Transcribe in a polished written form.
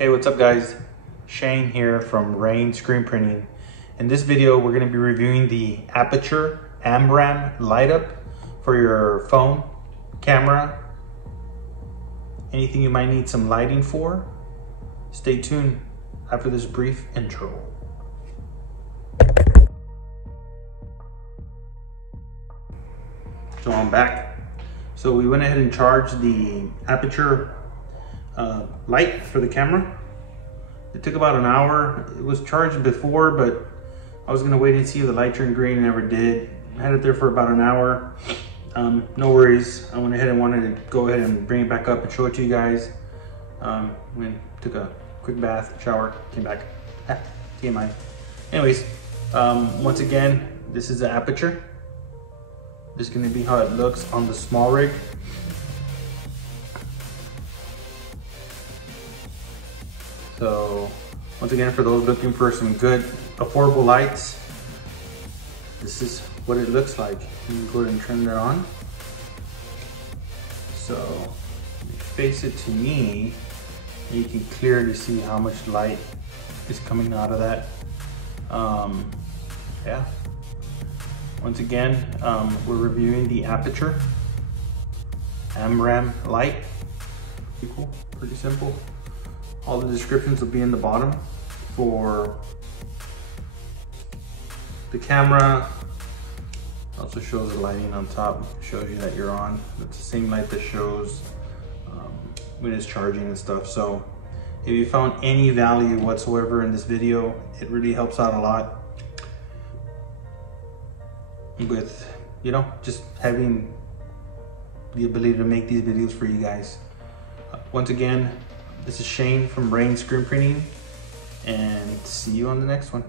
Hey, what's up guys? Shane here from Rain Screen Printing. In this video, we're going to be reviewing the Aperture AMRAM light up for your phone, camera, anything you might need some lighting for. Stay tuned after this brief intro. So I'm back. So we went ahead and charged the Aperture light for the camera. It took about an hour. It was charged before, but I was gonna wait and see if the light turned green, and never did. I had it there for about an hour. No worries. I went ahead and wanted to go ahead and bring it back up and show it to you guys. Took a quick bath, shower, came back. TMI. Anyways, once again, this is the Aperture. This is gonna be how it looks on the small rig. So once again, for those looking for some good affordable lights, this is what it looks like. You can go ahead and turn that on. So you face it to me, and you can clearly see how much light is coming out of that. Yeah. Once again, we're reviewing the Aperture AMRAM light. Pretty cool, pretty simple. All the descriptions will be in the bottom for the camera. Also shows the lighting on top, shows you that you're on. It's the same light that shows when it's charging and stuff. So if you found any value whatsoever in this video, it really helps out a lot with, you know, just having the ability to make these videos for you guys. Once again, this is Shane from Rain Screen Printing, and see you on the next one.